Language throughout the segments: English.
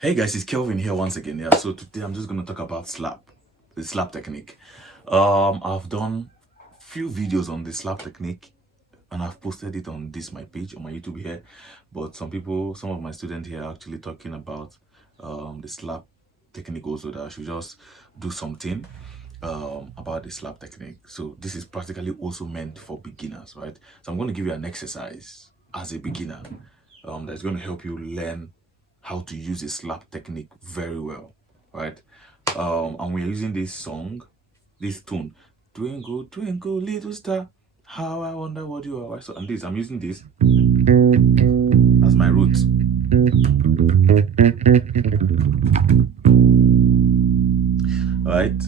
Hey guys, it's Kelvin here once again. Yeah, so today I'm just gonna talk about the slap technique. I've done few videos on the slap technique, and I've posted it on my page on my YouTube here. But some of my students here are actually talking about the slap technique also, that I should just do something about the slap technique. So this is practically also meant for beginners, right? So I'm going to give you an exercise as a beginner that's going to help you learn how to use a slap technique very well, right? And we're using this song, this tune, Twinkle, Twinkle, Little Star, how I wonder what you are. Right? So, I'm using this as my root, right?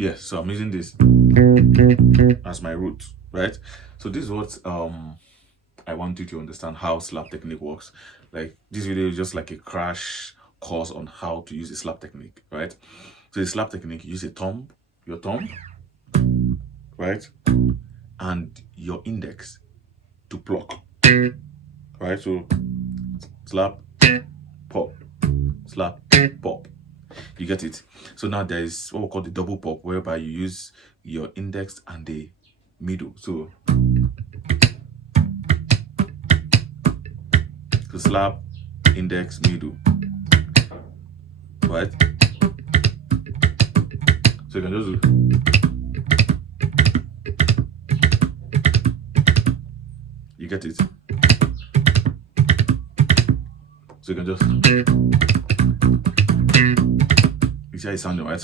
Yes, so I'm using this as my root, right? So this is what I want you to understand how slap technique works. Like, this video is just like a crash course on how to use a slap technique, right? So the slap technique, you use your thumb, right, and your index to pluck, right? So slap, pop, slap, pop. You get it? So now there is what we call the double pop, whereby you use your index and the middle. So slap, index, middle, right? So you can just do, you get it? So you can just, you see how it's sounding, right?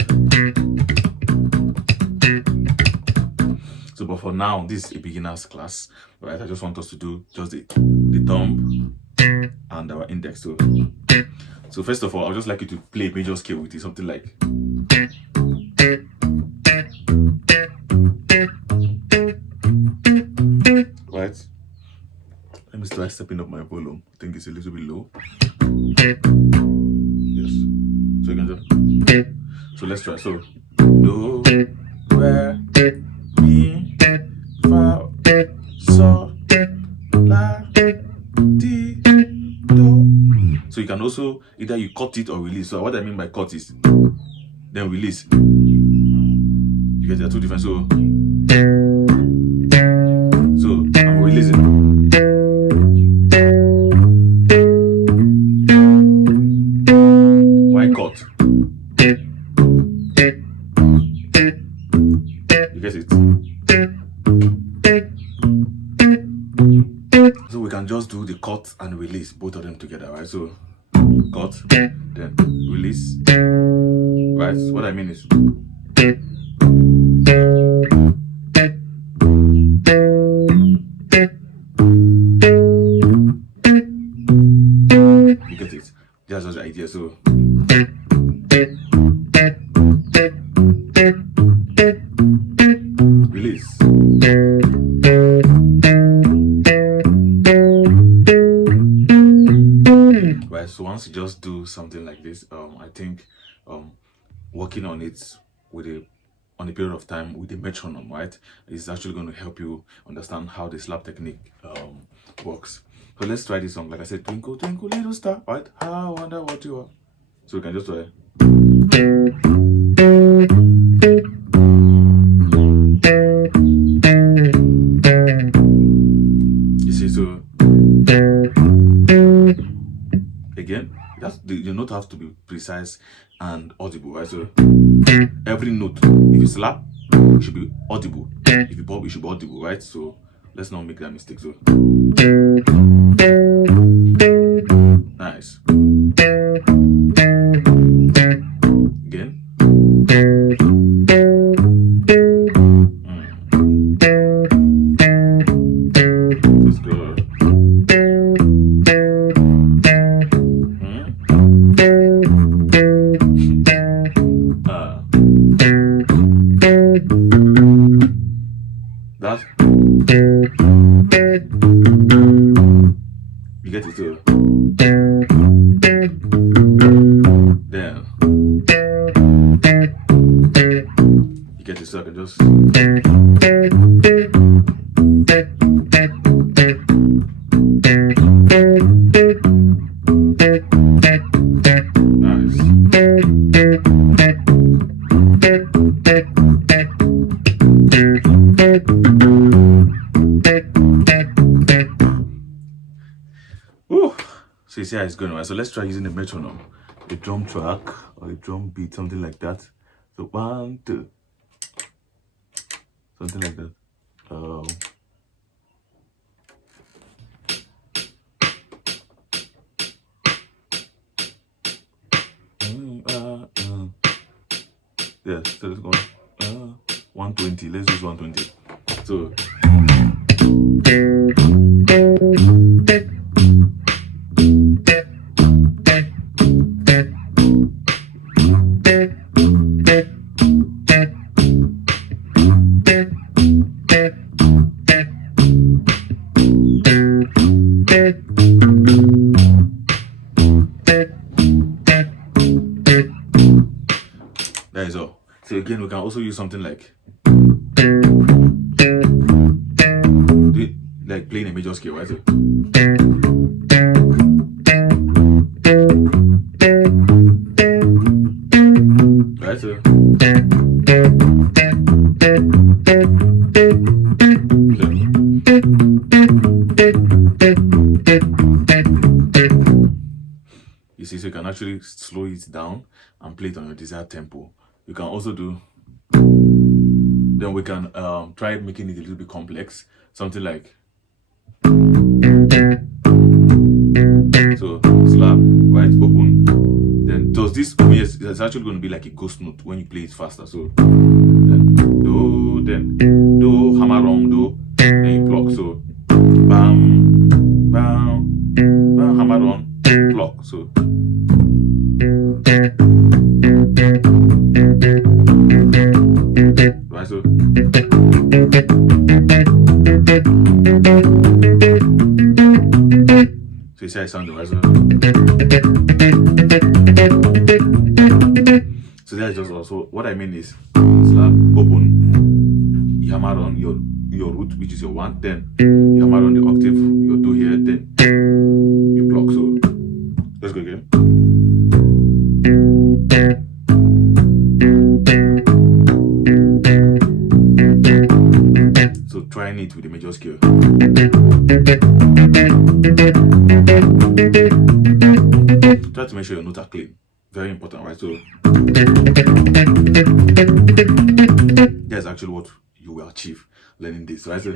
So, but for now, this is a beginner's class, right? I just want us to do just the thumb and our index. So first of all, I'd just like you to play a major scale with it, something like, right? Let me start stepping up my volume. I think it's a little bit low. Yes. So you can just, so let's try. So do, re, mi, fa, sol, la, ti, do. So you can also either you cut it or release. So what I mean by cut is then release. You get, there are two different. So I'm releasing. Why cut? You get it? So we can just do the cut and release, both of them together, right? So cut, then release, right? So what I mean is, you get it? That's just the idea. So release. Right, so once you just do something like this, I think working on it on a period of time with the metronome, right, is actually going to help you understand how the slap technique works. So let's try this song. Like I said, Twinkle, Twinkle, Little Star, right? I wonder what you are. So we can just try. You see, so again, the note has to be precise and audible, right? So every note, if you slap, it should be audible. If you pop, it should be audible, right? So let's not make that mistake. So nice. Again. That's good. That's, you get it too. Then you get it, so I can just Oh, so you see how it's going, right? So let's try using a metronome, a drum track or a drum beat, something like that. So 1, 2, something like that. Yeah, so let's go 120. Let's use 120. So that is all. So again, we can also use something like playing a major scale, right? So, right, so you see, so you can actually slow it down and play it on your desired tempo. You can also do, then we can try making it a little bit complex, something like, so slap, right, open, then does this, yes, it's actually going to be like a ghost note when you play it faster. So then do, hammer on, do, then you block. So bam, bam, bam, hammer on, block. So right, so you see how it sounds, right? So that's just also what I mean is slap, open, you hammer on your root, which is your 1, then you hammer on the octave, your do here, then you block. So let's go again. So trying it with the major scale. Try to make sure your notes are clean. Very important, right? So that's actually what you will achieve learning this, right? So,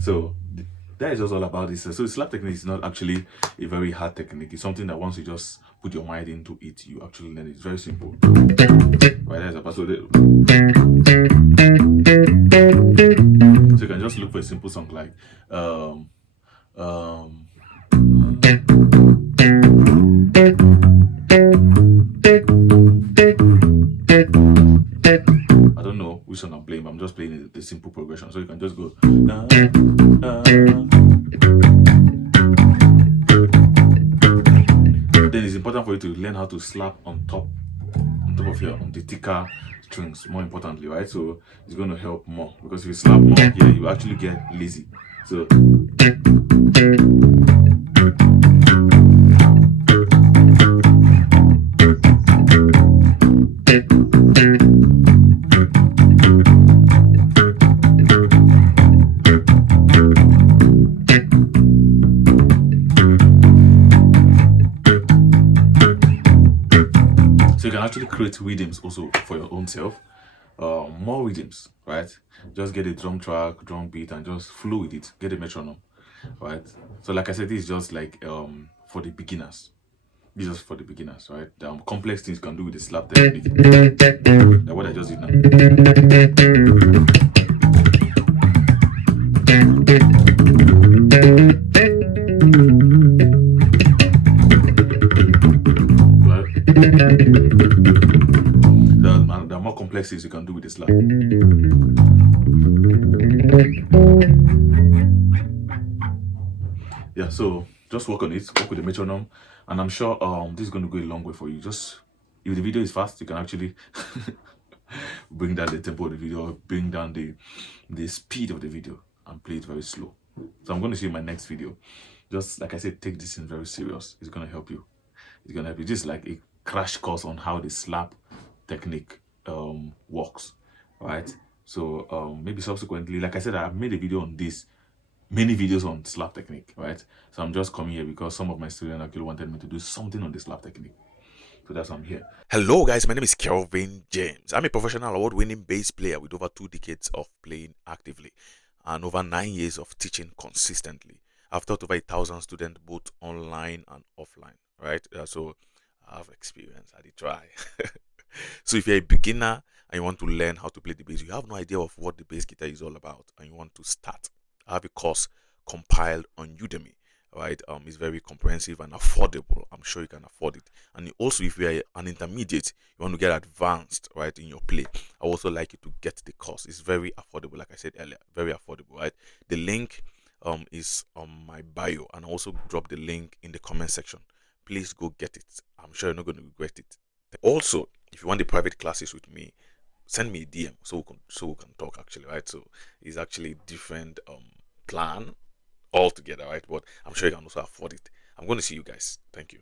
so that is just all about this. So slap technique is not actually a very hard technique. It's something that once you just put your mind into it, you actually learn it. It's very simple. Right, that's about so you can just look for a simple song like I don't know which song I'm playing, but I'm just playing the simple progression. So you can just go. Then it's important for you to learn how to slap on top of your on the thicker strings. More importantly, right? So it's going to help more because if you slap more, yeah, you actually get lazy. So. So you can actually create rhythms also for your own self. More rhythms, right? Just get a drum track, drum beat, and just flow with it. Get a metronome, right? So like I said, this is just like for the beginners. This is just for the beginners, right? Complex things you can do with the slap technique. That's what I just did now. There are more complex things you can do with the slap. Yeah, so just work on it, work with the metronome, and I'm sure this is going to go a long way for you. Just if the video is fast, you can actually bring down the tempo of the video, bring down the speed of the video, and play it very slow. So I'm going to see you in my next video. Just like I said, take this in very serious. It's going to help you. It's gonna help you. Just like a crash course on how the slap technique works, right? So maybe subsequently, like I said, I've made a video on this, many videos on slap technique, right? So I'm just coming here because some of my students actually wanted me to do something on the slap technique. So that's why I'm here. Hello, guys. My name is Kelvin James. I'm a professional award-winning bass player with over 2 decades of playing actively and over 9 years of teaching consistently. I've taught over 1,000 students both online and offline. Right? So I have experience. I did try. So if you're a beginner and you want to learn how to play the bass, you have no idea of what the bass guitar is all about, and you want to start, I have a course compiled on Udemy. Right? It's very comprehensive and affordable. I'm sure you can afford it. And also, if you're an intermediate, you want to get advanced, right, in your play, I also like you to get the course. It's very affordable, like I said earlier, very affordable, right? The link is on my bio, and I also drop the link in the comment section. Please go get it. I'm sure you're not going to regret it. Also, if you want the private classes with me, send me a DM so we can talk actually, right? So it's actually different plan altogether, right? But I'm sure you can also afford it. I'm going to see you guys. Thank you.